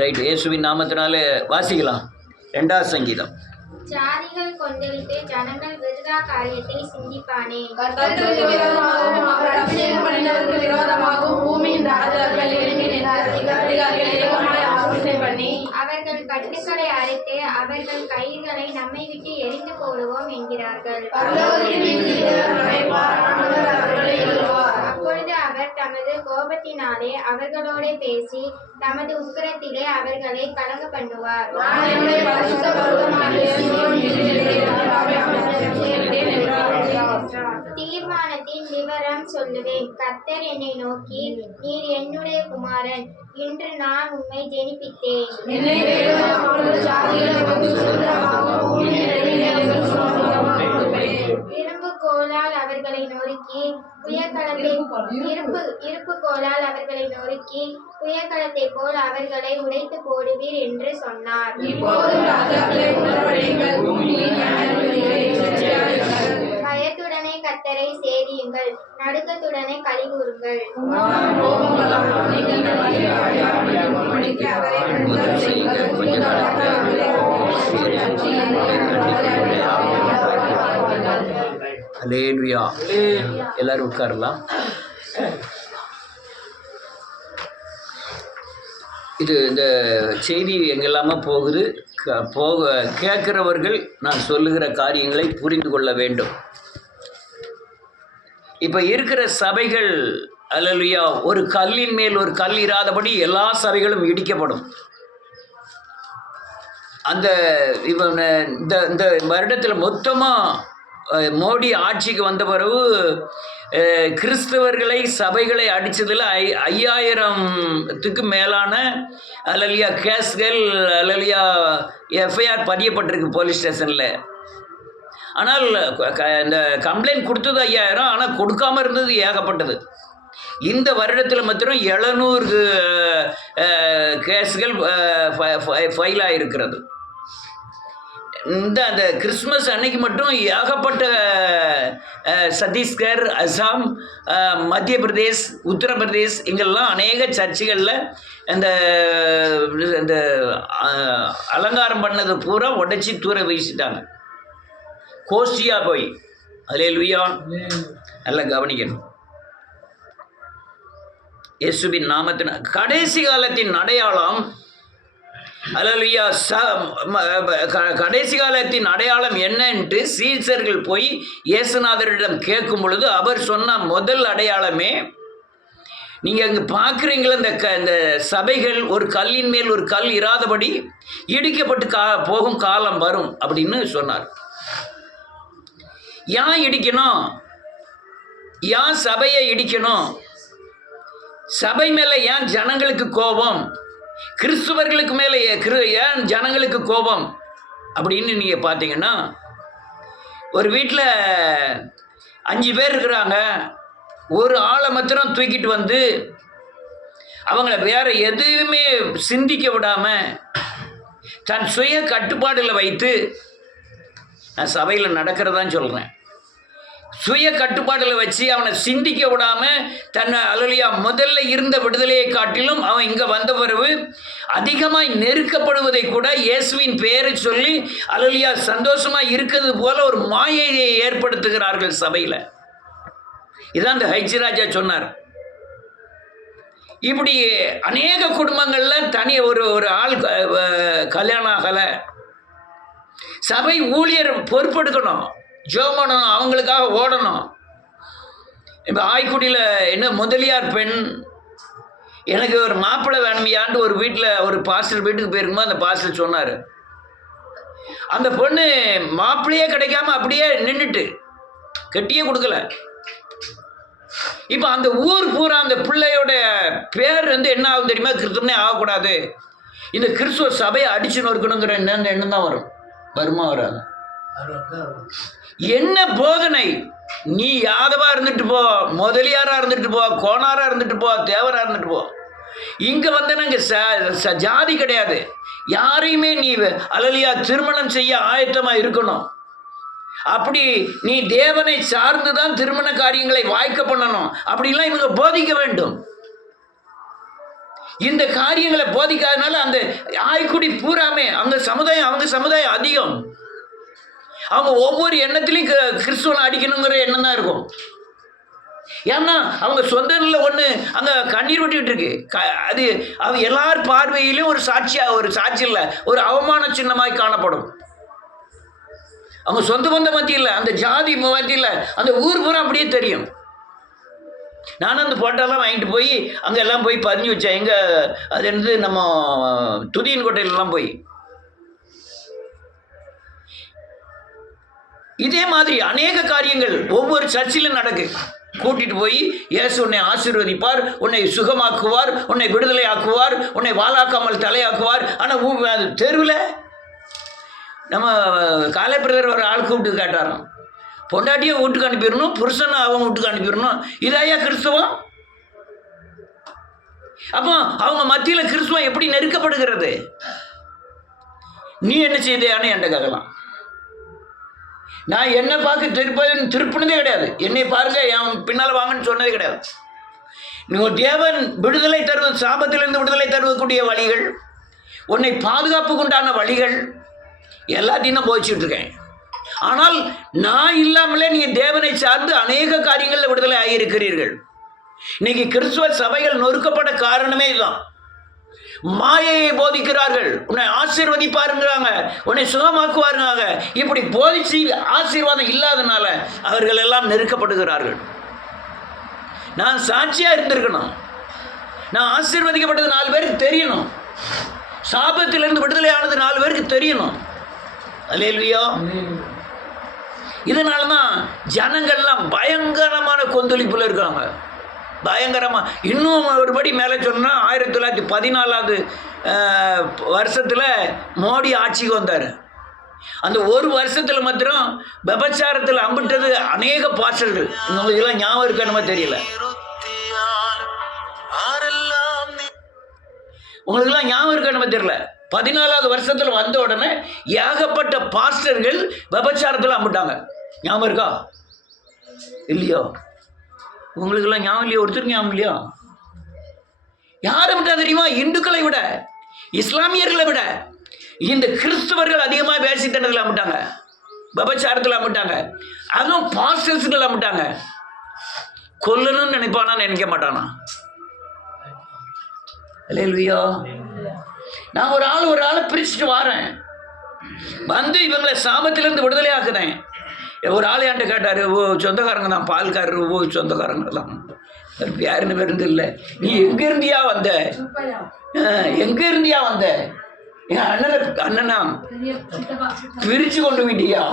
Right, இயேசுவின் நாமத்தினாலே வாசிக்கலாம். 2ஆம் சங்கீதம். ஜாதிகள் கொந்தளித்து ஜனங்கள் விருதா காரியத்தை சிந்திப்பானே. கர்த்தருக்கு விரோதமாகவும் அவர் அபிஷேகம் பண்ணினவருக்கு விரோதமாகவும் பூமியின் ராஜாக்கள் எழும்பி நின்று அதிகாரிகள் ஏகமாய் ஆலோசனை பண்ணி அவர்கள் கட்டுக்களை அறுத்து அவர்கள் கயிறுகளை நம்மை விட்டு எரிந்து போடுவோம் என்கிறார்கள். அப்பொழுது அவர் தமது கோபத்தினாலே அவர்களோட பேசி தமது உக்கிரத்திலே அவர்களை கலங்க பண்ணுவார். தீர்மானத்தின் விவரம் சொல்லுவேன். கர்த்தர் என்னை நோக்கி, நீர் என்னுடைய குமாரன், இன்று நான் உம்மை ஜெனிப்பித்தேன். இரும்பு கோலால் அவர்களை நொறுக்கி இருப்பு கோலால் அவர்களை நொறுக்கி புயக்களத்தை போல் அவர்களை உடைத்து போடுவீர் என்று சொன்னார். பயத்துடனே கர்த்தரை சேவியுங்கள், நடுக்கத்துடனே களிகூருங்கள். அல்லேலூயா. எல்லாரும் உட்காரலாம். இது இந்த செய்தி எங்கெல்லாமோ போகுது. கேட்கிறவர்கள் நான் சொல்லுகிற காரியங்களை புரிந்து கொள்ள வேண்டும். இப்போ இருக்கிற சபைகள் அல்லேலூயா, ஒரு கல்லின் மேல் ஒரு கல் இராதபடி எல்லா சபைகளும் இடிக்கப்படும். அந்த இந்த வருடத்தில் மொத்தமாக மோடி ஆட்சிக்கு வந்த பிறகு கிறிஸ்தவர்களை சபைகளை அடித்ததில் 5000த்துக்கு மேலான அல்லேலூயா கேஸ்கள் அல்லேலூயா எஃப்ஐஆர் பதியப்பட்டிருக்கு போலீஸ் ஸ்டேஷனில். ஆனால் இந்த கம்ப்ளைண்ட் கொடுத்தது 5000, ஆனால் கொடுக்காமல் இருந்தது ஏகப்பட்டது. இந்த வருடத்தில் மாத்திரம் 700 கேஸ்கள் ஃபைல் ஆகிருக்கிறது. அந்த கிறிஸ்மஸ் அன்னைக்கு மட்டும் ஏகப்பட்ட சத்தீஸ்கர், அசாம், மத்திய பிரதேஷ், உத்தரப்பிரதேஷ் இங்கெல்லாம் அநேக சர்ச்சுகளில் இந்த அலங்காரம் பண்ணது பூரா உடைச்சி தூர வீசிட்டாங்க, கோஷ்டியாக போய். அல்லேலூயா. நல்லா கவனிக்கணும். இயேசுவின் நாமத்தின் கடைசி காலத்தின் அடையாளம் அல்லேலூயா. கடைசி காலத்தின் அடையாளம் என்னன்ட்டு சீசர்கள் போய் இயேசுநாதரிடம் கேட்கும் பொழுது அவர் சொன்ன முதல் அடையாளமே, நீங்கள் அங்கே பார்க்குறீங்களா, இந்த சபைகள் ஒரு கல்லின் மேல் ஒரு கல் இராதபடி இடிக்கப்பட்டு போகும் காலம் வரும் அப்படின்னு சொன்னார். ஏன் இடிக்கணும்? ஏன் சபையை இடிக்கணும்? சபை மேலே ஏன் ஜனங்களுக்கு கோபம்? கிறிஸ்துவர்களுக்கு மேலே ஏன் ஜனங்களுக்கு கோபம் அப்படின்னு நீங்கள் பார்த்தீங்கன்னா, ஒரு வீட்டில் 5 பேர் இருக்கிறாங்க. ஒரு ஆளை மாத்திரம் தூக்கிட்டு வந்து அவங்கள வேற எதுவுமே சிந்திக்க விடாமல் தன் சுய கட்டுப்பாடில் வைத்து, நான் சபையில் நடக்கிறதான் சொல்கிறேன், சுய கட்டுப்பாடில் வச்சு அவனை சிந்திக்க விடாமல் தன்னை அல்லேலூயா முதல்ல இருந்த விடுதலையை காட்டிலும் அவன் இங்கே வந்த பிறகு அதிகமாய் நெருக்கப்படுவதை கூட இயேசுவின் பெயரை சொல்லி அல்லேலூயா சந்தோஷமாக இருக்கிறது போல ஒரு மாயையை ஏற்படுத்துகிறார்கள் சபையில். இதான் இந்த ஹைச்சிராஜா சொன்னார். இப்படி அநேக குடும்பங்களில் தனி ஒரு ஆள் கல்யாணம் ஆகலை. சபை ஊழியர் பொறுப்பெடுக்கணும், ஜெபம் பண்ணணும், அவங்களுக்காக ஓடணும். இப்போ ஆய்க்குடியில் என்ன முதலியார் பெண், எனக்கு ஒரு மாப்பிள்ளை வேணுமையாண்டு ஒரு வீட்டில் ஒரு பாஸ்டர் வீட்டுக்கு போயிருக்கும்போது அந்த பாஸ்டர் சொன்னார். அந்த பொண்ணு மாப்பிள்ளையே கிடைக்காம அப்படியே நின்றுட்டு கட்டியே கொடுக்கல. இப்போ அந்த ஊர் பூரா அந்த பிள்ளையோட பேர் என்ன ஆகும் தெரியுமா? கிறிஸ்துவனே ஆகக்கூடாது, இந்த கிறிஸ்துவ சபையை அடிச்சு நொறுக்கணுங்கிற எண்ணம் தான் வரும். வருமா வராது? என்ன போதனை? நீ யாதவா இருந்துட்டு போ, முதலியாரா இருந்துட்டு போ, கோணாரா இருந்துட்டு போ, தேவரா இருந்துட்டு போ. இங்க நாங்க ஜாதி கிடையாது. யாரையுமே நீ அல்லேலூயா திருமணம் செய்ய ஆயத்தமா இருக்கணும். அப்படி நீ தேவனை சார்ந்துதான் திருமண காரியங்களை வாய்க்க பண்ணணும். அப்படிலாம் இவங்க போதிக்க வேண்டும். இந்த காரியங்களை போதிக்காதனால அந்த ஆய்க்குடி பூராமே அவங்க சமுதாயம் அதிகம். அவங்க ஒவ்வொரு எண்ணத்திலையும் கிறிஸ்துவனை அடிக்கணுங்கிற எண்ணம் தான் இருக்கும். ஏன்னா அவங்க சொந்த நிலை ஒன்று அங்கே கண்ணீர் விட்டுக்கிட்டு இருக்கு. அது அவங்க எல்லார் பார்வையிலும் ஒரு சாட்சி இல்லை, ஒரு அவமான சின்னமாய் காணப்படும். அவங்க சொந்த பந்த மத்தியில், அந்த ஜாதி மத்தியில், அந்த ஊர் பூரா அப்படியே தெரியும். நானும் அந்த போட்டோலாம் வாங்கிட்டு போய் அங்கே எல்லாம் போய் பதிஞ்சு வச்சேன். எங்கே அது என்னது, நம்ம துதியின் கோட்டையிலலாம் போய். இதே மாதிரி அநேக காரியங்கள் ஒவ்வொரு சர்ச்சிலும் நடக்கு. கூட்டிட்டு போய் இயேசு உன்னை ஆசீர்வதிப்பார், உன்னை சுகமாக்குவார், உன்னை விடுதலை ஆக்குவார், உன்னை வாழாக்காமல் தலையாக்குவார். ஆனால் தெருவில் நம்ம காலை பிரதர் ஒரு ஆள் கூப்பிட்டு கேட்டாராம், பொண்டாட்டியை வீட்டுக்கு அனுப்பிடணும், புருஷனை அவங்க வீட்டுக்கு அனுப்பிடணும், இதாயா கிறிஸ்தவம்? அப்போ அவங்க மத்தியில் கிறிஸ்துவம் எப்படி நெருக்கப்படுகிறது? நீ என்ன செய்தையான்னு என்கிட்ட கேட்கலாம். நான் என்ன பார்க்க திருப்பினதே கிடையாது. என்னை பாருங்க, என் பின்னால் வாங்கன்னு சொன்னதே கிடையாது. நீங்கள் தேவன் விடுதலை தருவது, சாபத்திலிருந்து விடுதலை தருவக்கூடிய வழிகள், உன்னை பாதுகாப்புக்கு உண்டான வழிகள் எல்லாத்தையும் தான் போதிச்சுட்டு இருக்கேன். ஆனால் நான் இல்லாமலே நீங்கள் தேவனை சார்ந்து அநேக காரியங்களில் விடுதலை ஆகியிருக்கிறீர்கள். இன்னைக்கு கிறிஸ்துவ சபைகள் நொறுக்கப்பட காரணமே இதுதான். மாயையை போதிக்கிறார்கள், உன்னை ஆசீர்வதிப்பாருங்கிறாங்க, உன்னை சுகமாக்குவாருங்க. இப்படி போதிச்சு ஆசீர்வாதம் இல்லாதனால அவர்கள் எல்லாம் நெருக்கப்படுகிறார்கள். நான் சாட்சியாக இருந்திருக்கணும். நான் ஆசீர்வதிக்கப்பட்டது 4 பேருக்கு தெரியணும். சாபத்திலிருந்து விடுதலை ஆனது 4 பேருக்கு தெரியணும். அல்லேலூயா. இதனால தான் ஜனங்கள்லாம் பயங்கரமான கொந்தளிப்பில் இருக்காங்க. பயங்கரமாக. இன்னும் ஒருபடி மேலே சொன்னால் 1914 வருஷத்தில் மோடி ஆட்சிக்கு வந்தார். அந்த ஒரு வருஷத்தில் மாத்திரம் விபச்சாரத்தில் அம்பிட்டது அநேக பாஸ்டர்கள். இதெல்லாம் ஞாபகம் இருக்கணுமா தெரியல. உங்களுக்கெல்லாம் ஞாபகம் இருக்கணுமா தெரியல. 14வது வருஷத்தில் வந்த உடனே ஏகப்பட்ட பாஸ்டர்கள் விபச்சாரத்தில் அம்பிட்டாங்க. ஞாபகம் இருக்கா இல்லையோ? உங்களுக்கெல்லாம் ஞாபகம் இல்லையா? ஒருத்தருக்கு ஞாபகம் இல்லையா? யாரை விட்டா தெரியுமா? இந்துக்களை விட, இஸ்லாமியர்களை விட இந்த கிறிஸ்தவர்கள் அதிகமாக வேசித்தனத்தில் அம்பிட்டாங்க, விபச்சாரத்தில் அம்பிட்டாங்க. அதுவும் பாஸ்டர்ஸ்கள் அம்பிட்டாங்க. கொல்லணும்னு நினைப்பானா, நினைக்க மாட்டானா? அல்லேலூயா. நான் ஒரு ஆளை பிரிச்சுட்டு வாரேன், வந்து இவங்களை சாபத்திலிருந்து விடுதலை ஆக்குதேன். ஒரு ஆள் என்கிட்ட கேட்டார், ஓ சொந்தக்காரங்க தான், பால்காரர், ஓ சொந்தக்காரங்க தான், யாருன்னு பேருந்து இல்லை. நீ எங்கே இருந்தியா வந்த? எங்கே இருந்தியா வந்த? என் அண்ணனா பிரித்து கொண்டு விட்டியா?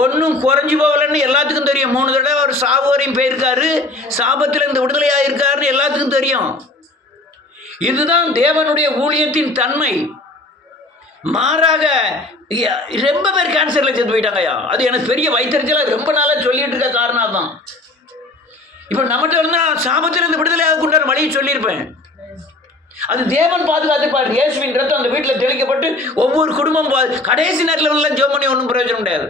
ஒன்றும் குறைஞ்சி போகலன்னு எல்லாத்துக்கும் தெரியும். 3 தடவை அவர் சாவு வரையும் போயிருக்காரு, சாபத்திலிருந்து விடுதலையாக இருக்காருன்னு எல்லாத்துக்கும் தெரியும். இதுதான் தேவனுடைய ஊழியத்தின் தன்மை. மாறாக ரொம்ப பேர் கேன்சரில் செத்து போயிட்டாங்கய்யா. அது எனக்கு பெரிய வைத்தறிச்சலாக ரொம்ப நாளாக சொல்லிட்டு இருக்க காரணம் தான். இப்போ நம்மகிட்ட இருந்தால் சாபத்திலிருந்து விடுதலை ஆகக்கூடாது வழியை சொல்லியிருப்பேன். அது தேவன் பாதுகாத்துப்பார். இயேசுவின் ரத்தம் அந்த வீட்டில் தெளிக்கப்பட்டு ஒவ்வொரு குடும்பம் கடைசி நேரத்தில் உள்ள ஜெபம் பண்ணி ஒன்றும் பிரயோஜனம் கிடையாது.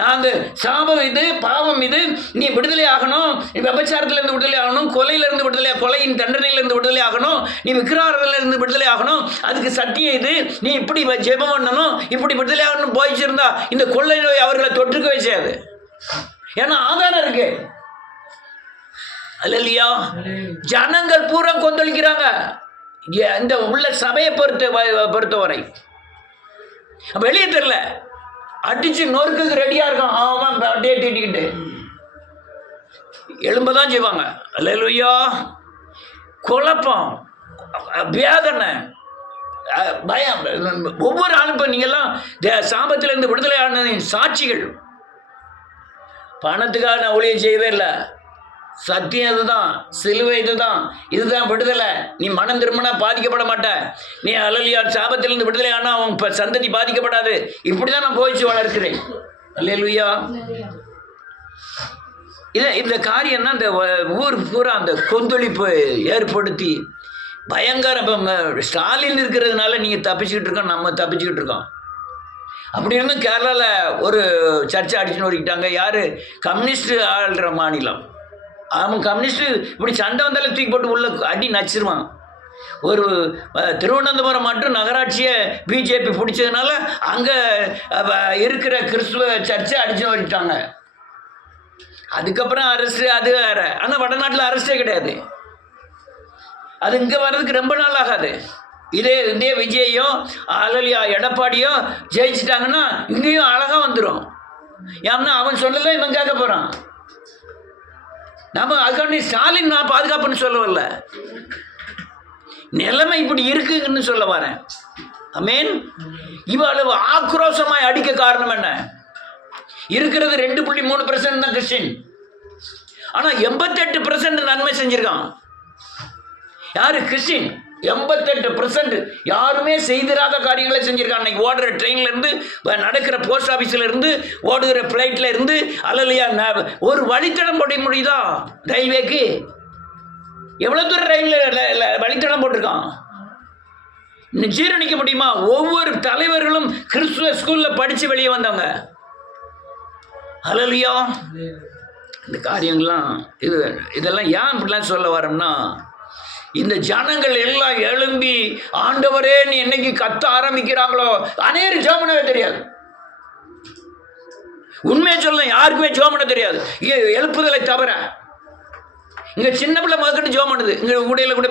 நாங்கள் சாபம் இது, பாவம் இது, நீ விடுதலை ஆகணும், நீ விபச்சாரத்திலிருந்து விடுதலை ஆகணும், கொலையிலிருந்து விடுதலை, கொலையின் தண்டனையிலிருந்து விடுதலை ஆகணும், நீ விக்கிரகத்திலிருந்து விடுதலை ஆகணும், அதுக்கு சத்தியம் இது, நீ இப்படி ஜெபம் பண்ணணும், இப்படி விடுதலை ஆகணும் போயிச்சிருந்தா இந்த கொள்ளை நோய் அவர்களை தொற்றுக்கவே செய்யாது. ஏன்னா ஆதாரம் இருக்கு. அல்லேலூயா. ஜனங்கள் பூரா கொந்தளிக்கிறாங்க இந்த உள்ள சபையை பொறுத்தவரை. வெளியே தெரியல, அடிச்சு நொறுக்குக்கு ரெடியா இருக்கான். அவன் அப்படியே தீட்டிக்கிட்டு எலும்பதான் செய்வாங்க. அல்லேலூயா. குழப்பம், வேதனை, பயம். ஒவ்வொரு ஆளும் இப்போ நீங்கள்லாம் சாபத்திலிருந்து விடுதலை ஆனதின் சாட்சிகள். பணத்துக்காக நான் ஊழியம் செய்யவே இல்லை. சத்தியம் இதுதான், சிலுவை இதுதான் விடுதலை. நீ மனம் திரும்பினா பாதிக்கப்பட மாட்ட. நீ அல்லேலூயா சாபத்திலிருந்து விடுதலை ஆனால் அவன் இப்போ சந்ததி பாதிக்கப்படாது. இப்படி தான் நான் போயிச்சு வளர்க்கிறேன். அல்லேலூயா. இந்த காரியம் தான் இந்த ஊர் பூரா அந்த கொந்தளிப்பு ஏற்படுத்தி பயங்கர. ஸ்டாலின் இருக்கிறதுனால நீங்கள் தப்பிச்சுக்கிட்டு இருக்கோம், நம்ம தப்பிச்சுக்கிட்டு இருக்கோம். அப்படி இருந்தும் கேரளாவில் ஒரு சர்ச்சை அடிச்சுன்னு வரைக்கிட்டாங்க. யார்? கம்யூனிஸ்ட் ஆள்ற மாநிலம். அவன் கம்யூனிஸ்ட்டு இப்படி சண்டை வந்தாலும் தூக்கி போட்டு உள்ள அடி நச்சிருவான். ஒரு திருவனந்தபுரம் மட்டும் நகராட்சியை பிஜேபி பிடிச்சதுனால அங்கே இருக்கிற கிறிஸ்துவ சர்ச்சை அடிச்சு வந்துட்டாங்க. அதுக்கப்புறம் அரெஸ்ட்டு அது வேறு. ஆனால் வடநாட்டில் அரெஸ்டே கிடையாது. அது இங்கே வர்றதுக்கு ரொம்ப நாள் ஆகாது. இதே விஜயும் அலலியா எடப்பாடியும் ஜெயிச்சிட்டாங்கன்னா இங்கேயும் அழகாக வந்துடும். ஏன்னா அவன் சொல்லலை, இவன் கேட்க போகிறான். நம்ம அதுக்காண்டி ஸ்டாலின் நான் பாதுகாப்புன்னு சொல்ல வரல, நிலைமை இப்படி இருக்குன்னு சொல்ல வரேன். ஆமென். இவ்வளவு ஆக்ரோஷமாய் அடிக்க காரணம் என்ன? இருக்கிறது 2.3% தான் கிறிஸ்டின். ஆனால் 88% நன்மை செஞ்சிருக்கான். யாரு? கிறிஸ்டின். 88% யாருமே செய்திராத காரியங்களை செஞ்சிருக்கான். அன்னைக்கு ஓடுற ட்ரெயின்ல இருந்து, நடக்கிற போஸ்ட் ஆஃபீஸில் இருந்து, ஓடுகிற ஃப்ளைட்ல இருந்து, அல்லலையா ஒரு வழித்தடம் போட முடியுதா? ரயில்வேக்கு எவ்வளோ தூரம் ரயில்ல வழித்தடம் போட்டிருக்கான். ஜீரணிக்க முடியுமா? ஒவ்வொரு தலைவர்களும் கிறிஸ்துவ ஸ்கூலில் படித்து வெளியே வந்தவங்க. அல்லலையா இந்த காரியங்கள்லாம் இதெல்லாம் ஏன் இப்படிலாம் சொல்ல வரோம்னா, இந்த ஜனங்கள் எல்லாம் எழும்பி ஆண்டவரே நீ என்னைக்கு கத்த ஆரம்பிக்கிறாங்களோ அநேகம் ஜெபம் பண்ணவே தெரியாது. உண்மையை சொல்ல யாருக்குமே ஜெபம் பண்ண தெரியாது, எழுப்புதலை தவிர. இங்க சின்ன பிள்ளை முதற்கட்டு ஜெபம் பண்ணுது. இங்க உடையில கூட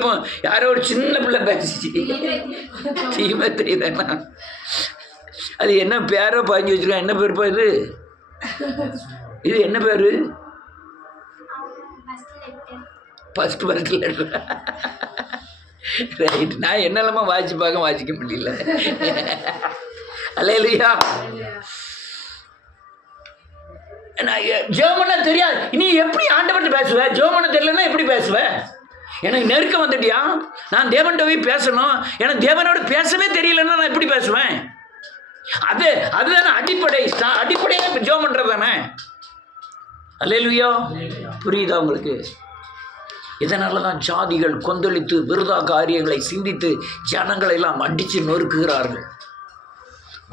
யாரோ ஒரு சின்ன பிள்ளை பேசிச்சு, தீமை தெரியுதுன்னா அது என்ன பேரோ பாஞ்சு வச்சிருக்கேன். என்ன பேருப்பா இது? இது என்ன பேரு? First letter. ரைட். நான் என்னெல்லாமா வாசிக்க முடியல. அல்லேலூயா. நான் ஜெர்மனா தெரியாது. நீ எப்படி ஆண்டவர்கிட்ட பேசுவ? ஜெர்மனா தெரியலன்னா எப்படி பேசுவ? எனக்கு நெருக்கம் வந்துட்டியா? நான் தேவன்கிட்ட போய் பேசணும். எனக்கு தேவனோட பேசவே தெரியலன்னா நான் எப்படி பேசுவேன்? அதுதானே அடிப்படையாக ஜெபம் பண்ணுறது தானே. அல்லேலூயா. புரியுதா உங்களுக்கு? இதனால தான் ஜாதிகள் கொந்தளித்து விருதா காரியங்களை சிந்தித்து ஜனங்களை எல்லாம் அடித்து நொறுக்குகிறார்கள்.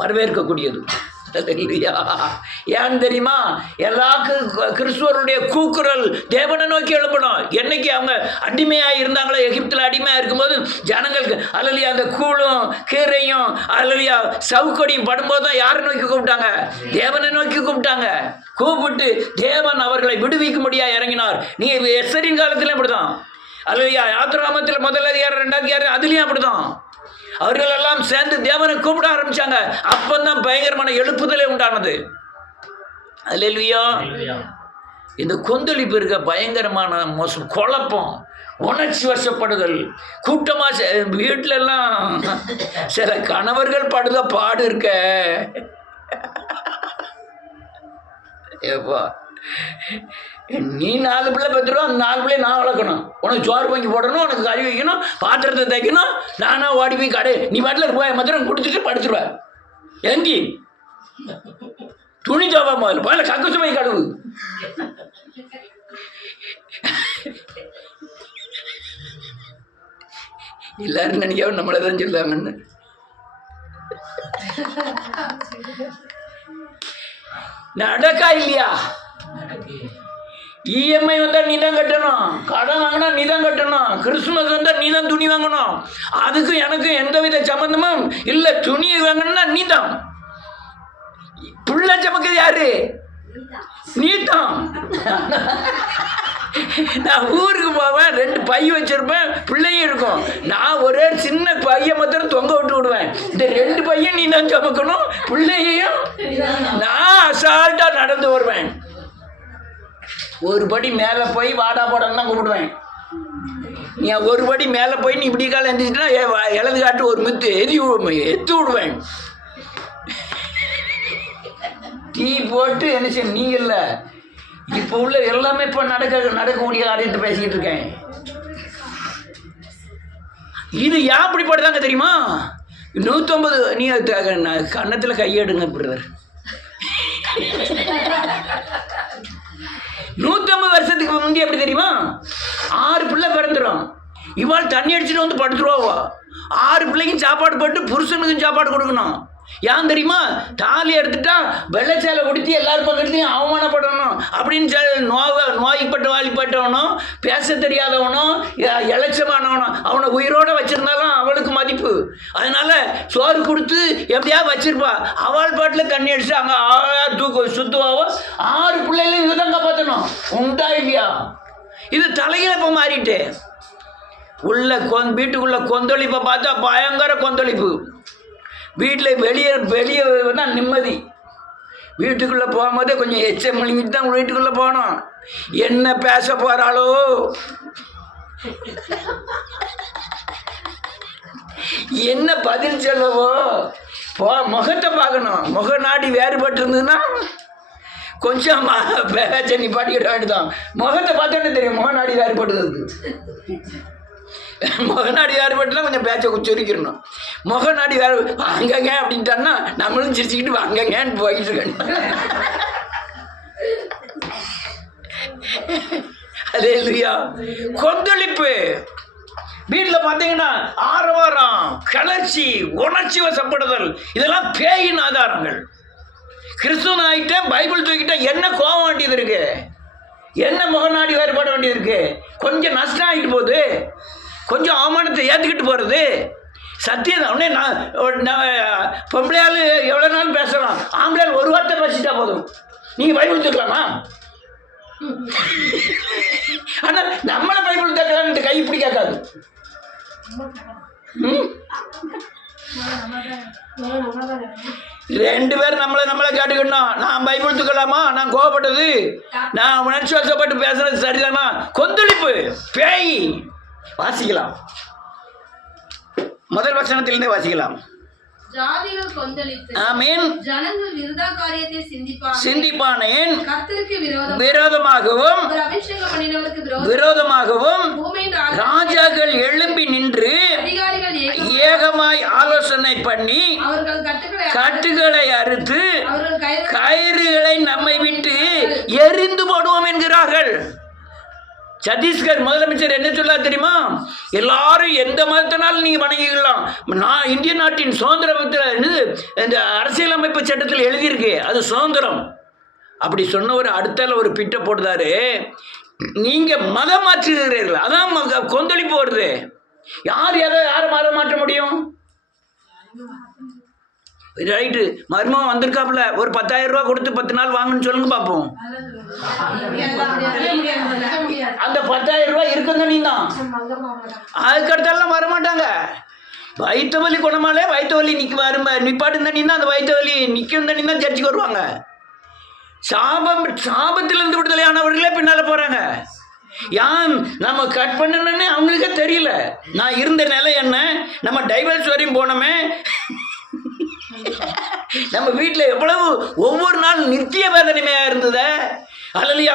வரவேற்கக்கூடியது. ஏன் தெரியுமா? எல்லா கிறிஸ்துவருடைய கூக்குரல் தேவனை நோக்கி எழுப்பணும். என்னைக்கு அவங்க அடிமையாக இருந்தாங்களோ, எகிப்தில் அடிமையாக இருக்கும்போது ஜனங்களுக்கு அல்லலியா அந்த கூழும் கீரையும் அல்லலியா சவுக்கொடியும் படும்போது தான் யாரை நோக்கி கூப்பிட்டாங்க? தேவனை நோக்கி கூப்பிட்டாங்க. கூப்பிட்டு தேவன் அவர்களை விடுவிக்க முடியாது இறங்கினார். நீ எஸ்தரின் காலத்திலும் அப்படிதான். அல்லலியா யாத்திராமத்தில் முதல் அதிகாரம் 2ஆம் அதிகாரம் அதுலேயும் அப்படிதான். அவர்கள் எல்லாம் சேர்ந்து தேவனை கூப்பிட ஆரம்பிச்சாங்க. அப்பந்தான் பயங்கரமான எழுப்புதலே உண்டானது. அல்லேலூயா. இந்த கொந்தளிப்பு இருக்க பயங்கரமான மோசம், குழப்பம், உணர்ச்சி வசப்படுதல், கூட்டமாக வீட்டில எல்லாம் சில கணவர்கள் படுத பாடு இருக்க. ஏப்பா நீ 4 பிள்ளை பெற்றுருவா, அந்த 4 பிள்ளையை நான் வளர்க்கணும். உனக்கு சோறு வாங்கி போடணும், உனக்கு கறி வைக்கணும், பாத்திரத்தை தைக்கணும். நானா ஓடி போய் கடை நீ பாட்டில் ரூபாய் மாத்திரம் கொடுத்துட்டு படுத்துருவேன். எங்கி துணி ஜோபா முதல்ல போல கக்கு போய் கழுவு. எல்லாரும் நினைக்க நம்மளை தான் சொல்லுவாங்கன்னு. நடக்கா இல்லையா? இஎம்ஐ வந்தால் நீ தான் கட்டணும், கடன் வாங்கினா நீ தான் கட்டணும், கிறிஸ்துமஸ் வந்தால் நீ தான் துணி வாங்கணும். அதுக்கும் எனக்கும் எந்தவித சம்பந்தமும் இல்லை. துணி வாங்கணும்னா நீ தான். புள்ள சமக்குது யாரு? நீ தான். நான் ஊருக்கு போவேன், 2 பை வச்சிருப்பேன், பிள்ளையும் இருக்கும். நான் ஒரே சின்ன பையை மாத்திரம் தொங்க விட்டு விடுவேன். இந்த 2 பையன் நீ தான் சமக்கணும், பிள்ளையையும் நான் அசால்ட்டா நடந்து வருவேன். ஒரு படி மேலே போய் வாடா போடன்னு தான் கூப்பிடுவேன். நீ ஒரு படி மேலே போய் நீ இப்படி காலம் எழுந்திரிச்சுன்னா இலது காட்டு ஒரு மித்து எத்து விடுவேன். டீ போட்டு என்ன செய்ய நீ இல்லை. இப்போ உள்ள எல்லாமே இப்போ நடக்கக்கூடிய காரியத்தை பேசிக்கிட்டு இருக்கேன். இது ஏன் அப்படிப்படுதாங்க தெரியுமா? 150 நீ கன்னத்தில் கையெடுங்க பிரதர். 150 வருஷத்துக்கு முந்தைய எப்படி தெரியுமா? 6 பிள்ளை பிறந்துடும். இவாள் தண்ணி அடிச்சுட்டு வந்து படுத்துருவா. 6 பிள்ளைக்கும் சாப்பாடு போட்டு புருஷனுக்கும் சாப்பாடு கொடுக்கணும். ஏன் தெரியுமா? தாலி எடுத்துட்டா வெள்ளச்சேலை உடுத்தி எல்லாரும் பக்கத்துலையும் அவமானப்படணும் அப்படின்னு நோய்பட்ட வாலிப்பட்டவனும் பேச தெரியாதவனும் இலட்சமானவனும் அவனை உயிரோடு வச்சிருந்தாலும் அவளுக்கு மதிப்பு. அதனால சோறு கொடுத்து எப்படியா வச்சிருப்பா. அவள் பாட்டில் தண்ணி அடிச்சு அங்கே சுத்துவாவோ 6 பிள்ளைகளையும் இதுதான் காப்பாற்றணும். உண்டா இல்லையா? இது தலையில இப்போ மாறிட்டு உள்ள வீட்டுக்குள்ள கொந்தளிப்பை பார்த்தா பயங்கர கொந்தளிப்பு. வீட்டில் வெளியே தான் நிம்மதி. வீட்டுக்குள்ளே போகும்போதே கொஞ்சம் எச்சம் முழுங்கிட்டு தான் வீட்டுக்குள்ளே போகணும். என்ன பேச போகிறாளோ, என்ன பதில் சொல்லவோ, முகத்தை பார்க்கணும். முக நாடி வேறுபட்டு இருந்ததுன்னா கொஞ்சம் பேச்ச நிப்பாட்டிக்கிட வேண்டியதான். முகத்தை பார்த்தோன்னே தெரியும் முக நாடி வேறுபடுறது. முகநாடி வேறுபட்டுலாம் கொஞ்சம் பேச்சை சுருக்கிடணும். முகநாடி வேறு அங்கங்க அப்படின்ட்டான்னா நம்மளும் சிரிச்சுக்கிட்டு அங்கங்கன்னு போயிட்டு இருக்கணும். அதே இல்லையா? கொந்தளிப்பு. வீட்டில் பார்த்தீங்கன்னா ஆரவாரம், கிளர்ச்சி, உணர்ச்சி வசப்படுதல், இதெல்லாம் பேயின் ஆதாரங்கள். கிறிஸ்துவன் ஆகிட்டேன், பைபிள் தூக்கிட்டேன், என்ன கோபம் வேண்டியது இருக்கு, என்ன முகநாடி வேறுபட வேண்டியது இருக்கு. கொஞ்சம் நஷ்டம் ஆகிட்டு போகுது, கொஞ்சம் அவமானத்தை ஏற்றுக்கிட்டு போகிறது சத்தியம் தான். உடனே நான் பொம்பளையால் எவ்வளோ நாள் பேசலாம், ஆம்பளையால் ஒரு வார்த்தை பேசிட்டா போதும். நீங்கள் பைபிள் தூக்கலாமா? ஆனால் நம்மளை பைபிள் தூக்கலான்ட்டு கை இப்படி கேட்காது. ரெண்டு பேரும் நம்மளை கேட்டுக்கணும். நான் பைபிள் தூக்கலாமா, நான் கோவப்பட்டது, நான் உணர்ச்சி வசப்பட்டு பேசுறது சரிதானா? கொந்தளிப்பு, பேய். வாசிக்கலாம், முதல் வசனத்திலிருந்தே வாசிக்கலாம். ஜாதிகள் கொந்தளித்து, ஆமென், ஜனங்கள் விருதா காரியத்தை சிந்திப்பானேன், கர்த்தருக்கு விரோதமாகவும் அபிஷேகம் பண்ணினவருக்கு விரோதமாகவும் பூமியின் ராஜாக்கள் எழும்பி நின்று அதிகாரிகள் ஏகமாய் ஆலோசனை பண்ணி அவர்கள் கட்டுகளை அறுத்து அவர்கள் கயிறுகளை நம்மை விட்டு எரிந்து போடுவோம் என்கிறார்கள். சத்தீஸ்கர் முதலமைச்சர் என்ன சொல்லார் தெரியுமா? எல்லாரும் எந்த மதத்தினாலும் நீங்கள் வணங்கிக்கலாம். நான் இந்திய நாட்டின் சுதந்திரத்தில் இந்த அரசியலமைப்பு சட்டத்தில் எழுதியிருக்கு, அது சுதந்திரம். அப்படி சொன்னவர் அடுத்தால ஒரு பிட்டை போடுதாரு, நீங்கள் மதம் மாற்றுகிறீர்கள், அதான் கொந்தளிப்பு வருது. யார் யாரை மாற்ற முடியும்? ரைட்டு, மருமகன் வந்திருக்காப்புல, ஒரு 10,000 ரூபா கொடுத்து 10 நாள் வாங்கன்னு சொல்லுங்க பார்ப்போம். அந்த 10,000 ரூபாய் இருக்கும் தண்ணி தான், அதுக்கடுத்தாலாம் வரமாட்டாங்க. வயிற்று வலி குணமாலே வயிற்று வலி நிப்பாட்டு தண்ணி தான், அந்த வயிற்று வலி நிற்கும் தண்ணி தான் சர்ச்சுக்கு வருவாங்க. சாபத்திலிருந்து விடுதலையானவர்களே பின்னால் போகிறாங்க. ஏன் நம்ம கட் பண்ணணுன்னு அவங்களுக்கே தெரியல. நான் இருந்த நிலை என்ன, நம்ம டைவர்ஸ் வரையும் போனோமே, நம்ம வீட்டில் எவ்வளவு ஒவ்வொரு நாள் நித்திய வேதனைமையாக இருந்தத, அல்லையா?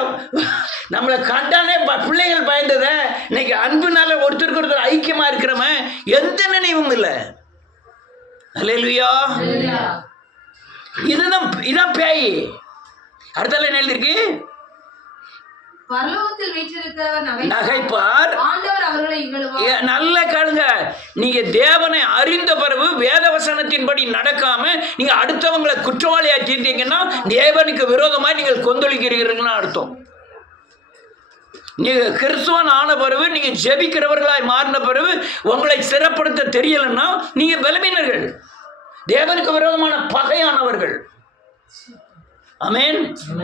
நம்மளை கண்டானே பிள்ளைகள் பயந்தத. இன்னைக்கு அன்புனால ஒருத்தருக்கு ஒருத்தர் ஐக்கியமாக இருக்கிறவன் எந்த நினைவும் இல்லை. அல்லேலூயா. இதுதான் பேய். அடுத்தால என்ன எழுதிருக்கு? பரலோகத்தில் வீற்றிருக்கிறவர் நகைப்பார், ஆண்டவர் அவர்களை இகழுவார். நல்ல கேளுங்க, நீங்க தேவனை அறிந்த பிறகு வேத வசனத்தின்படி நடக்காம நீங்க அடுத்தவங்களை குற்றவாளியாக்கிட்டீங்கன்னா தேவனுக்கு விரோதமாக நீங்கள் கொந்தளிக்கிறீர்கள்னு அர்த்தம். நீங்க கிறிஸ்துவன் ஆன பிறகு, நீங்க ஜெபிக்கிறவர்களாய் மாறின பிறகு உங்களை சிறப்படுத்த தெரியலன்னா நீங்க பலவீனர்கள், தேவனுக்கு விரோதமான பகையானவர்கள். ஆமென்.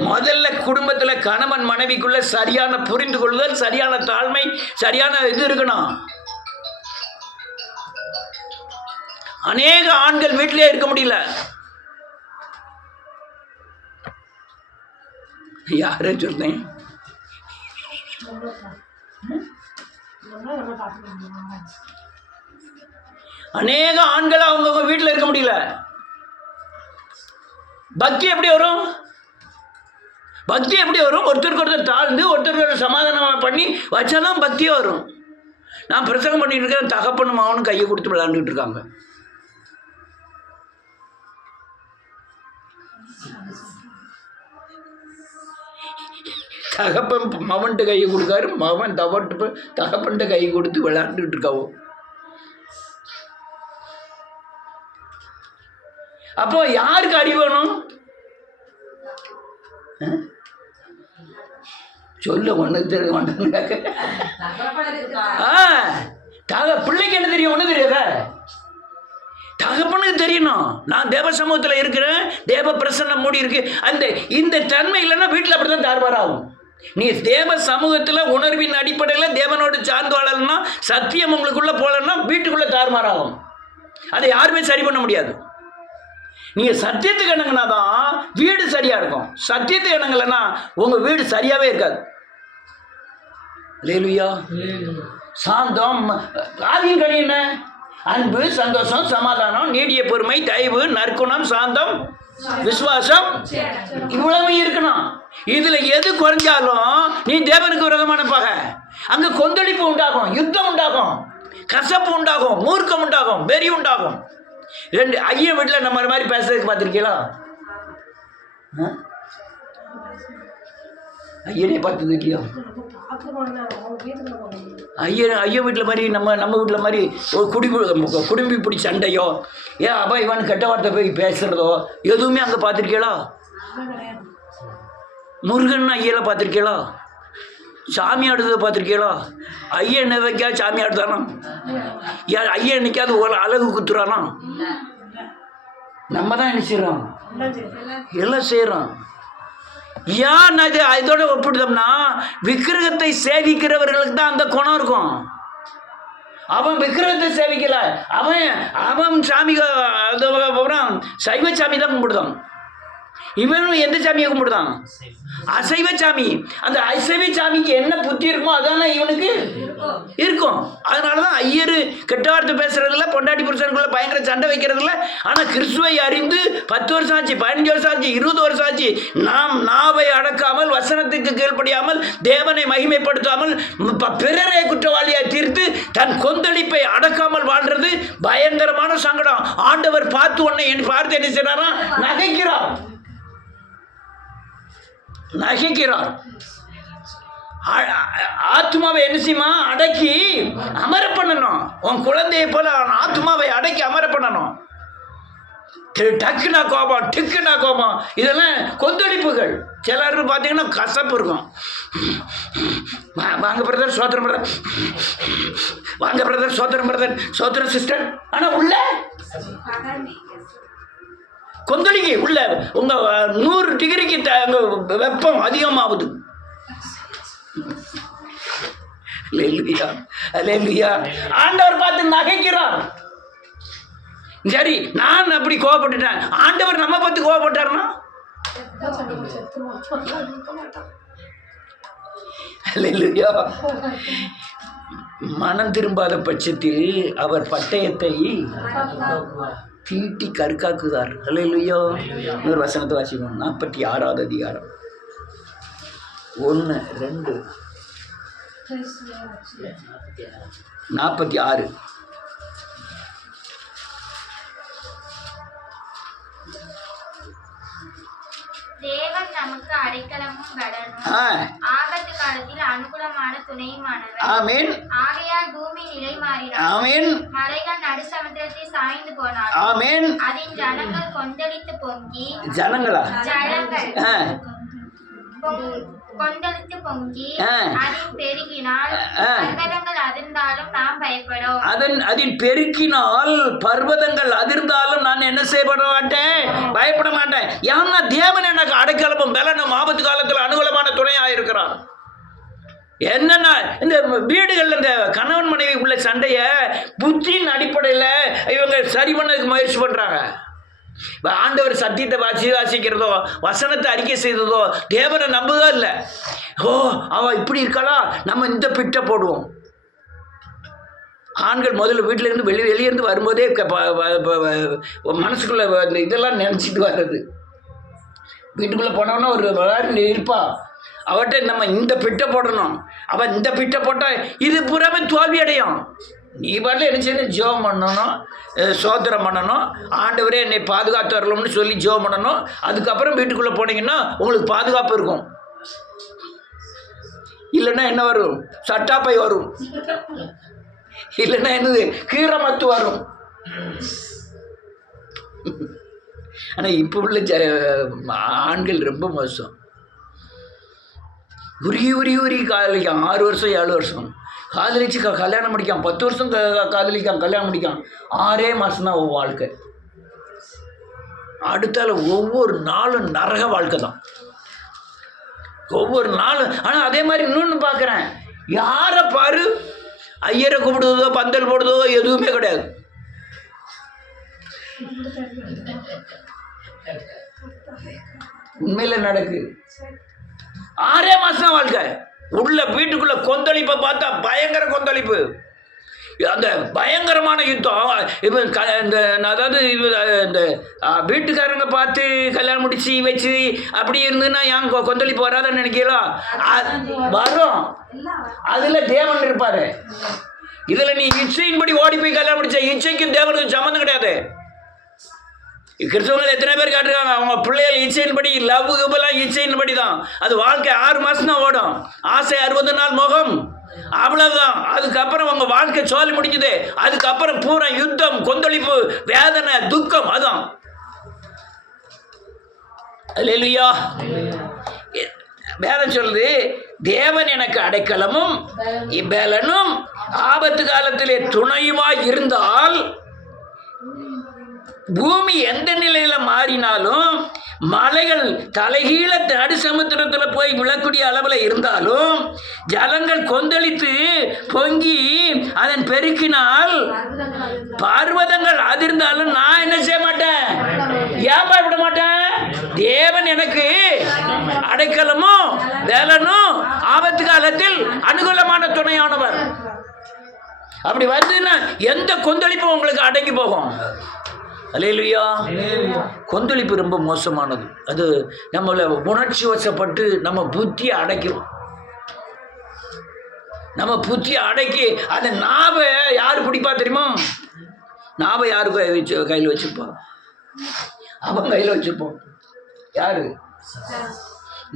முதல்ல குடும்பத்தில் கணவன் மனைவிக்குள்ள சரியான புரிந்து கொள்ளுதல், சரியான தாழ்மை, சரியான இது இருக்கணும். அநேக ஆண்கள் வீட்டிலே இருக்க முடியல. யார சொல்றேன்? அநேக ஆண்கள் அவங்க வீட்டில் இருக்க முடியல. பக்தி எப்படி வரும்? பக்தி எப்படி வரும்? ஒருத்தருக்கு ஒருத்தர் தாழ்ந்து ஒருத்தருக்கு சமாதானம் பண்ணி வச்சாதான் பக்தியே வரும். நான் பிரசங்கம் பண்ணிட்டு இருக்கேன், தகப்பனும் அவனும் கையை கொடுத்து விளையாண்டுட்டு இருக்காங்க. தகப்பன் மவன்ட்டு கையை கொடுக்காரு, மவன் தகப்பன்ட்ட கையை கொடுத்து விளையாண்டுட்டு இருக்காவோ. அப்போ யாருக்கு அறிவு வேணும்? சொல்ல ஒண்ணு தெரியும் பிள்ளைக்கு என்ன தெரியும்? ஒண்ணு தெரியாத தகப்பனுக்கு தெரியணும். நான் தேவ சமூகத்தில் இருக்கிறேன், தேவ பிரசன்னம் மூடி இருக்கு. இந்த தன்மை இல்லைன்னா வீட்டில் அப்படிதான் தார்பாராகும். நீ தேவ சமூகத்தில் உணர்வின் அடிப்படையில் தேவனோடு சார்ந்து வாழலன்னா, சத்தியம் உங்களுக்குள்ள போலன்னா வீட்டுக்குள்ள தாறுமாறாகும். அதை யாருமே சரி பண்ண முடியாது. நீங்க சத்தியத்துக்கு இணங்கினா தான் வீடு சரியா இருக்கும். சத்தியத்துக்கு இணங்கலைன்னா உங்க வீடு சரியாவே இருக்காது. அல்லேலூயா. சாந்தம், ஆவியின் கனி என்ன? அன்பு, சந்தோஷம், சமாதானம், நீடிய பொறுமை, தயவு, நற்குணம், சாந்தம், விசுவாசம், இவ்வளவு இருக்கணும். இதுல எது குறைஞ்சாலும் நீ தேவனுக்கு விரோதமான பகை. அங்க கொந்தளிப்பு உண்டாகும், யுத்தம் உண்டாகும், கசப்பு உண்டாகும், மூர்க்கம் உண்டாகும், வெறி உண்டாகும். ரெண்டு ஐயன் வீட்டில் நம்ம மாதிரி பேசுறதுக்கு பார்த்துருக்கீங்களா? ஐயனே பார்த்தது இல்லையா? ஐயன் வீட்டில் மாதிரி நம்ம வீட்டில் மாதிரி ஒரு குடும்பி பிடி சண்டையோ, அப்பா இவன் கெட்ட வார்த்தை போய் பேசுறதோ எதுவுமே அங்கே பார்த்துருக்கீங்களா? முருகன் ஐயெல்லாம் பார்த்துருக்கீங்களா? சாமி ஆடுறதை பார்த்துருக்கீங்களா? ஐயன் என்ன வைக்கா சாமி ஆடுதானா? ஐயன் என்னைக்காவது ஒரு அழகு குத்துறானா? நம்ம தான் என்ன செய்யறோம்? எல்லாம் செய்யறோம். ஏன் இதோட ஒப்பிடுதோம்னா, விக்கிரகத்தை சேவிக்கிறவர்களுக்கு தான் அந்த குணம் இருக்கும். அவன் விக்கிரகத்தை சேவிக்கல, அவன் சாமி சைவ சாமி தான் கும்பிடுதான். இவனும் எந்த சாமியை கும்பிடுதான்? அசைவ சாமி. அந்த அசைவ சாமிக்கு என்ன புத்தி இருக்குமோ அதான இவனுக்கு இருக்கும். அதனாலதான் ஐயரு கெட்ட வார்த்தை பேசுறதுல, பொண்டாட்டி புருஷனுக்குள்ள பயங்கர சண்டை வைக்கிறதுல. ஆனா கிறிஸ்துவை அறிந்து 10 வருஷம் ஆச்சு, 15 வருஷம் ஆச்சு, 20 வருஷம் ஆச்சு, நாம் நாவை அடக்காமல், வசனத்துக்கு கீழ்ப்படியாமல், தேவனை மகிமைப்படுத்தாமல், பிறரை குற்றவாளியை தீர்த்து தன் கொந்தளிப்பை அடக்காமல் வாழ்றது பயங்கரமான சங்கடம். ஆண்டவர் பார்த்து பார்த்து என்ன செய்யறாரா? நகைக்கிறார். ஆத்மாவை என்ன செய்யுமா? அடக்கி அமர பண்ணணும். உன் குழந்தையை போல ஆத்மாவை அடக்கி அமர பண்ணணும். டக்குனா கோபம், டிக்குனா கோபம், இதெல்லாம் கொந்தளிப்புகள். சிலர் பார்த்தீங்கன்னா கசப்பு இருக்கும். வாங்க பிரதர், சோத்திரம் பிரதர், வாங்க பிரதர், சோத்திரம் பிரதர், சோத்திரம் சிஸ்டர். ஆனா உள்ள கொந்தளிக்கு உள்ள உங்க 100 டிகிரிக்கு வெப்பம் அதிகமாகுது. ஆண்டவர் பார்த்து நகைக்கிறார். சரி, நான் அப்படி கோவப்பட்டுட்டேன், ஆண்டவர் நம்ம பார்த்து கோவப்பட்டார்னா? மனம் திரும்பாத பட்சத்தில் அவர் பட்டயத்தை தீட்டி கருக்காக்குதார். அல்லேலூயா. இன்னொரு வசனத்தை வாசிக்கணும். 46வது அதிகாரம் 1, 2, 46. தேவன் நமக்கு அடைக்கலமும் கடனும், ஆபத்து காலத்தில் அனுகூலமான துணையுமானவர். ஆமென். ஆகையால் பூமி நிலை மாறினார். ஆமென். மலைகள் நடு சமுத்திரத்தில் சாய்ந்து போனார். ஆமென். அதன் ஜனங்கள் கொந்தளித்து பொங்கி, கொந்தளித்து பொங்கி அதில் பெருகினால் பர்வதங்கள் அதிர்ந்தாலும் நாம் பயப்படும். அதில் பெருக்கினால் பர்வதங்கள் அதிர்ந்தாலும் நான் என்ன செய்ய மாட்டேன்? பயப்பட மாட்டேன். ஏன்னா தேவன் எனக்கு அடைக்கலமும் பலனும் ஆபத்து காலத்தில் அனுகூலமான துணையாக இருக்கிறார். என்னன்னா இந்த வீடுகளில் இந்த கணவன் மனைவி உள்ள சண்டையை புத்தியின் அடிப்படையில் இவங்க சரி பண்ணதுக்கு முயற்சி பண்ணுறாங்க. ஆண்டவர் சத்தியத்தை வாசிக்கிறதோ, வசனத்தை அறிக்கை செய்ததோ, தேவனை நம்புதோ இல்லை. அவன் இப்படி இருக்காளா, நம்ம இந்த பிட்டை போடுவோம். ஆண்கள் முதல்ல வீட்டிலேருந்து வெளியேருந்து வரும்போதே மனசுக்குள்ள இதெல்லாம் நினச்சிட்டு வர்றது. வீட்டுக்குள்ளே போனோன்னா ஒரு மாதிரி இருப்பா, அவட்ட நம்ம இந்த பிட்டை போடணும், அவன் இந்த பிட்டை போட்டால் இது புறாமே தோல்வி அடையும். நீ பாட்டில் என்ன செய்யணும்? ஜெபம் பண்ணணும், சோத்திரம் பண்ணணும், ஆண்டவரே என்னை பாதுகாத்து வரணும்னு சொல்லி ஜெபம் பண்ணணும். அதுக்கப்புறம் வீட்டுக்குள்ளே போனீங்கன்னா உங்களுக்கு பாதுகாப்பு இருக்கும். இல்லைன்னா என்ன வரும்? சட்டாப்பை வரும், இல்லைன்னா என்னது கீரமத்து வரும். ஆனால் இப்போ உள்ள ஆண்கள் ரொம்ப மோசம். உருகி காதலிக்கான். 6 வருஷம் 7 வருஷம் காதலிச்சு கல்யாணம் முடிக்கான். 10 வருஷம் காதலிக்கான், கல்யாணம் முடிக்கான். 6 மாதம் தான் வாழ்க்கை. அடுத்தால ஒவ்வொரு நாளும் நரக வாழ்க்கை தான், ஒவ்வொரு நாளும். ஆனால் அதே மாதிரி இன்னொன்று பார்க்குறேன், யாரை பாரு ஐயரை கூப்பிடுதோ பந்தல் போடுதோ எதுவுமே கிடையாது. உண்மையில நடக்கு. 6 மாதம் வாழ்க்கை. உள்ள வீட்டுக்குள்ள கொந்தளிப்பை பார்த்தா பயங்கர கொந்தளிப்பு. அந்த பயங்கரமான யுத்தம். இப்போ இந்த அதாவது இந்த வீட்டுக்காரங்க பார்த்து கல்யாணம் முடிச்சு வச்சு அப்படி இருந்துன்னா ஏன் கொந்தளிப்பு வராதுன்னு நினைக்கலாம்? வரும். அதில் தேவன் இருப்பார். இதில் நீ இச்சையின்படி ஓடி போய் கல்யாணம் முடிச்ச இச்சைக்கும் தேவனுக்கும் சம்மந்தம் கிடையாது. கிறிஸ்தவங்கள் எத்தனை பேர் காட்டுறாங்க, அவங்க பிள்ளைகள் இச்சையின்படி லவ் கபெல்லாம் இச்சையின்படி தான். அது வாழ்க்கை 6 மாதம் தான் ஓடும். ஆசை 60 நாள் முகம், அவ்வளவுதான். அதுக்கப்புறம் அவங்க வாழ்க்கை சோழி முடிஞ்சுது. அதுக்கப்புறம் பூரா யுத்தம், கொந்தளிப்பு, வேதனை, துக்கம். அதான் அல்லேலூயா. வேதம் சொல்லுது, தேவன் எனக்கு அடைக்கலமும் இப்பலனும் ஆபத்து காலத்திலே துணையுமாய் இருந்தால், பூமி எந்த நிலையில மாறினாலும், மலைகள் தலைகீழ நடு சமுத்திரத்தில் போய் விழக்கூடிய அளவில் இருந்தாலும், ஜலங்கள் கொந்தளித்து பொங்கி அதன் பெருக்கினால் பர்வதங்கள் அதிர்ந்தாலும் நான் என்ன செய்ய மாட்டேன்? ஏன் பயப்பட மாட்டேன்? தேவன் எனக்கு அடைக்கலமும் வேலனும் ஆபத்து காலத்தில் அனுகூலமான துணையானவர். அப்படி வந்துன்னா எந்த கொந்தளிப்பும் உங்களுக்கு அடங்கி போகும். அல்லேலூயா. கொந்தளிப்பு ரொம்ப மோசமானது. அது நம்மளை உணர்ச்சி வசப்பட்டு நம்ம புத்தியை அடைக்கும். நம்ம புத்தியை அடக்கி அந்த நாவை யார் பிடிப்பா தெரியுமா? நாவை யாரு கையில் வச்சுப்போம்? அவன் கையில் வச்சுப்போம். யாரு?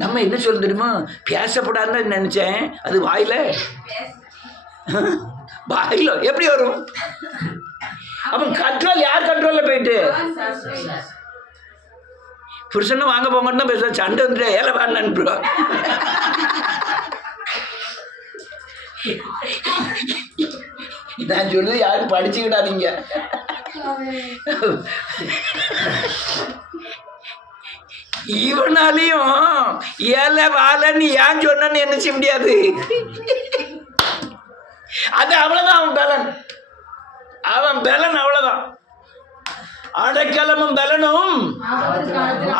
நம்ம என்ன சொல்ல தெரியுமா? பேசப்படாதுன்னு நினைச்சேன், அது வாயில எப்படி வரும்? அப்ப கண்ட்ரோல் யார் கண்ட்ரோல்ல போயிட்டு? புருஷனை வாங்க போங்கன்னு தான் பேசுவேன். சண்டை வந்துட்டு ஏழை வேண்டாம் அனுப்பிடுவான். நான் சொல்லுது யாரும் படிச்சுக்கிடாதீங்க. இவனாலையும் ஏழை வாழன்னு ஏன் சொன்னு என்ன செய்ய முடியாது. அது அவ்வளவுதான் அவன் பலன். அவன் பலன் அவ்வளவுதான். அடைக்கலமும் பலனும்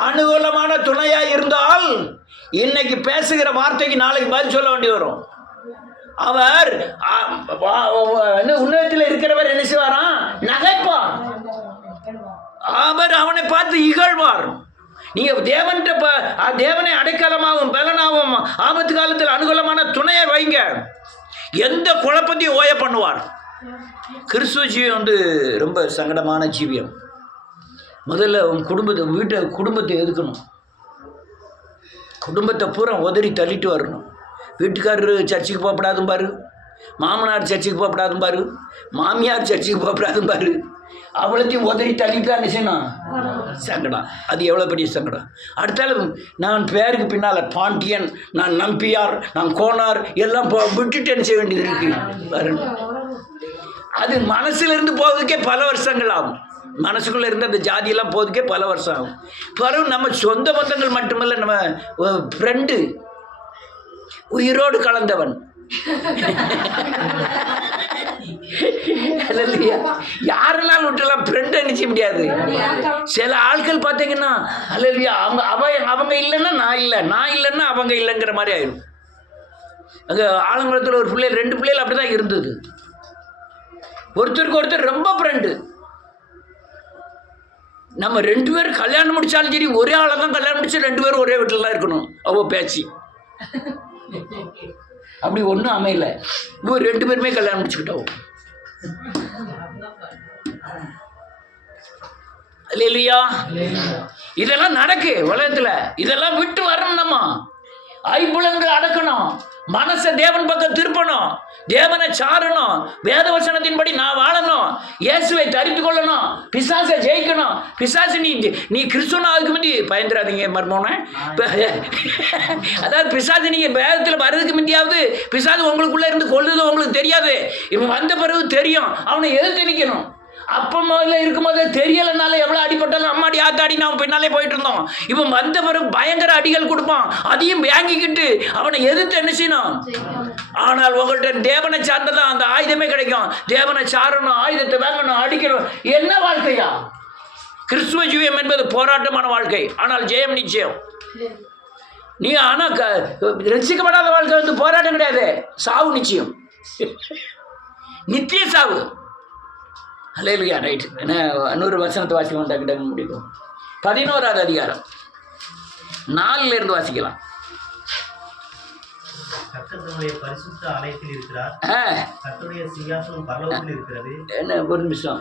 அனுகூலமான துணையா இருந்தால் இன்னைக்கு பேசுகிற வார்த்தைக்கு நாளைக்கு பதில் சொல்ல வேண்டி வரும். அவர் உன்னதத்தில் இருக்கிறவர் என்ன செய்வாராம்? நகைப்பார். அவர் அவனை பார்த்து இகழ்வார். நீங்க தேவனை அடைக்கலமாகவும் பலனாகவும் ஆபத்து காலத்தில் அனுகூலமான துணையை வைங்க. எந்த குழப்பத்தையும் ஓய பண்ணுவார். கிறிஸ்துவ ஜீவியம் ரொம்ப சங்கடமான ஜீவியம். முதல்ல உன் குடும்பத்தை எதுக்கணும். குடும்பத்தை பூரா உதறி தள்ளிட்டு வரணும். வீட்டுக்காரரு சர்ச்சுக்கு போகப்படாதும் பாரு, மாமனார் சர்ச்சுக்கு போகப்படாதும் பாரு, மாமியார் சர்ச்சுக்கு போகப்படாதும் பாரு. அவ்வளோத்தையும் உதறி தள்ளிட்டு தான் செய்யணும். சங்கடம். அது எவ்வளோ பெரிய சங்கடம். அடுத்தாலும் நான் பேருக்கு பின்னால் பாண்டியன், நான் நம்பியார், நான் கோனார் எல்லாம் விட்டுட்டு என்ன செய்ய வேண்டியது இருக்கு வரணும். அது மனசுலேருந்து போவதுக்கே பல வருஷங்கள் ஆகும். மனசுக்குள்ளே இருந்து அந்த ஜாதியெல்லாம் போவதுக்கே பல வருஷம் ஆகும். பிறகு நம்ம சொந்த பந்தங்கள் மட்டுமல்ல, நம்ம ஃப்ரெண்டு, உயிரோடு கலந்தவன், யாரெல்லாம் விட்டுலாம் ஃப்ரெண்ட் நினைச்ச முடியாது. சில ஆட்கள் பார்த்தீங்கன்னா அல்லையா, அவங்க இல்லைன்னா நான் இல்லை, நான் இல்லைன்னா அவங்க இல்லைங்கிற மாதிரி ஆயிடும். அங்கே ஆலங்குளத்தில் ஒரு பிள்ளைகள் 2 பிள்ளைகள் அப்படி தான் இருந்தது. ஒருத்தருக்கு ஒருத்தர் ரொம்ப ஃப்ரெண்டு. நம்ம 2 பேரும் கல்யாணம் முடிச்சாலும் சரி, ஒரே ஆளை தான் கல்யாணம் முடிச்சு 2 பேரும் ஒரே வீட்டில் தான் இருக்கணும். அவ பேச்சு அப்படி ஒன்றும் அமையல. 2 பேருமே கல்யாணம் முடிச்சுக்கிட்டோம். அல்லேலூயா. இதெல்லாம் நடக்கு உலகத்துல. இதெல்லாம் விட்டு வரணும். நம்ம ஐம்புலன்கள் அடக்கணும். மனசை தேவன் பக்கம் திருப்பணும். தேவனை சாரணும். வேத வசனத்தின்படி நான் வாழணும். இயேசுவை தரித்து கொள்ளணும், பிசாசை ஜெயிக்கணும். பிசாசு நீ கிறிஸ்துவனா அதுக்கு முந்தி பயந்துடாதீங்க மர்மோனே. அதாவது பிசாசு நீங்கள் வேதத்தில் வர்றதுக்கு முந்தியாவது பிசாசு உங்களுக்குள்ளே இருந்து கொள்ளுதோ உங்களுக்கு தெரியாது. இவன் வந்த பிறகு தெரியும். அவனை எதிர்த்து நிற்கணும். அப்போ முதல்ல இருக்கும்போது தெரியலைனால எவ்வளோ அடிப்பட்டாலும் அம்மாடி ஆத்தாடி நான் பின்னாலே போயிட்டு இருந்தோம். இவன் வந்த பிறகு பயங்கர அடிகள் கொடுப்பான். அதையும் வாங்கிக்கிட்டு அவனை எதிர்த்து என்ன செய்யணும். ஆனால் உங்கள்கிட்ட தேவனை சார்ந்ததான் அந்த ஆயுதமே கிடைக்கும். தேவனை சாரணும், ஆயுதத்தை வாங்கணும், அடிக்கணும். என்ன வாழ்க்கையா? கிறிஸ்துவ ஜீவியம் என்பது போராட்டமான வாழ்க்கை, ஆனால் ஜெயம் நிச்சயம். நீ ஆனால் ரசிக்கப்படாத வாழ்க்கை வந்து போராட்டம் கிடையாது, சாவு நிச்சயம், நித்திய சாவு. அல்லேலூயா. ரைட். என்ன 100 வசனத்தை வாசிக்கலாம், டக்கு டக்கு முடிக்கும். 11வது அதிகாரம் 4 வாசிக்கலாம். கர்த்தருடைய பரிசுத்த ஆலயத்தில் இருக்கிறார். கர்த்தருடைய சிங்காசனம் பரலோகத்தில் இருக்கிறது. என்ன ஒரு நிமிஷம்.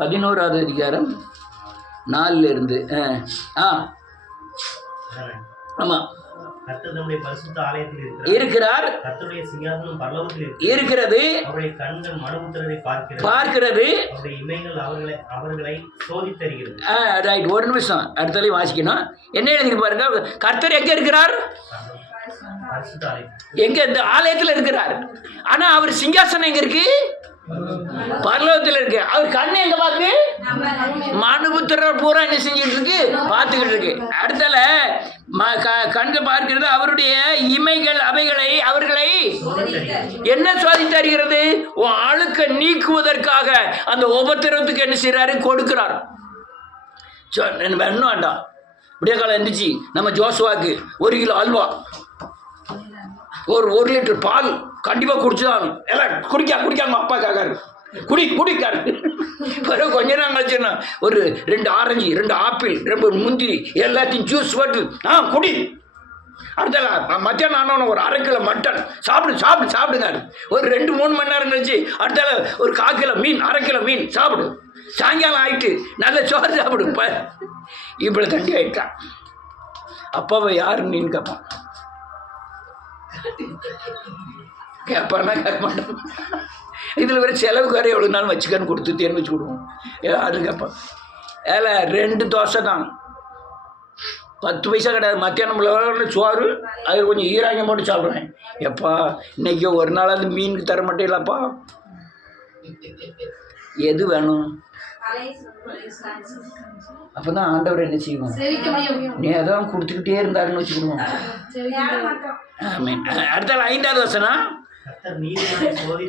11வது அதிகாரம் 4 ஆமாம். கர்த்தருடைய பரிசுத்த ஆலயத்தில் இருக்கிறார். கர்த்தருடைய சிங்காசனம் பரலோகத்தில் இருக்கிறது. அவருடைய கண்கள் மனுபுத்திரரை பார்க்கிறது. அவருடைய இமைகள் அவர்களை சோதித்தருகிறது. ரைட். ஒரு நிமிஷம் அடுத்தாலே வாசிக்கணும். என்ன எழுதி பாருங்க. கர்த்தர் எங்க இருக்கிறார்? பரிசுத்த ஆலயம். எங்க? இந்த ஆலயத்தில் இருக்கிறார். ஆனா அவர் சிங்காசனம் எங்க இருக்கு? பரலோகத்தில் இருக்கு. அவர் கண்ணு எங்க பார்த்து? மனுபுத்திரர் பூரா என்ன செஞ்சுட்டு இருக்கு? பார்த்துக்கிட்டு இருக்கு. அடுத்தால கண்ணு பார்க்கிறது. அவருடைய இமைகள் அவர்களை என்ன சோதித்து அறிகிறது? உன் அழுக்க நீக்குவதற்காக அந்த உபத்திரவத்துக்கு என்ன செய்யறாரு? கொடுக்கிறார். வேணும் வேண்டாம். விடிய காலம் இருந்துச்சு. நம்ம ஜோசுவாக்கு 1 கிலோ அல்வா, ஒரு 1 லிட்டர் பால் கண்டிப்பாக குடிச்சுதான். எல்லாம் குடிக்காம அப்பா காக்காரு குடிக்காரு. பிறகு கொஞ்ச நேரம் கழிச்சுன்னா ஒரு 2 ஆரஞ்சு, 2 ஆப்பிள், 2 முந்திரி எல்லாத்தையும் ஜூஸ் போட்டு குடி. அடுத்த மத்தியானம் ஆனவன ஒரு 1/2 கிலோ மட்டன் சாப்பிடுங்க. ஒரு 2-3 மணி நேரம் கழிச்சு அடுத்தால ஒரு 1/4 கிலோ மீன், 1/2 கிலோ மீன் சாப்பிடு. சாயங்காலம் ஆயிட்டு நல்ல சோறு சாப்பிடு. இப்படி தண்டி ஆயிட்டான். அப்பாவை யாரு மீன் கேட்பான்? கேட்பானா? கேட்க மாட்டான். இதில் வேறு செலவுக்கு வேறு எவ்வளோ நாள் வச்சுக்கான்னு கொடுத்து தேர்ந்து வச்சு கொடுவோம். அது கேட்பான். ஏல 2 தோசை தான், 10 பைசா கிடையாது. மத்தியானம் சோறு அது கொஞ்சம் ஈராங்க போட்டு சாப்பிடுவேன். எப்பா இன்னைக்கு ஒரு நாள் அது மீனுக்கு தர மாட்டேங்கலப்பா. எது வேணும்? அப்போ தான் ஆண்டவர் என்ன செய்வோம்? நீ அதான் கொடுத்துக்கிட்டே இருந்தாருன்னு வச்சுக்கிடுவோம். அடுத்த 5வது வசனம்.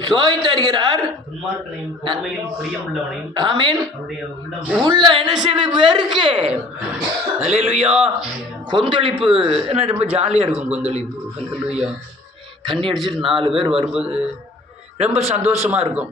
சோதித்தருகிறார். ஆமென். உள்ள என்ன செய்து வெறுக்கு. அல்லேலூயா. கொந்தளிப்பு என்ன ரொம்ப ஜாலியாக இருக்கும். கொந்தளிப்பு. அல்லேலூயா. தண்ணி அடிச்சுட்டு 4 பேர் வரும்போது ரொம்ப சந்தோஷமாக இருக்கும்.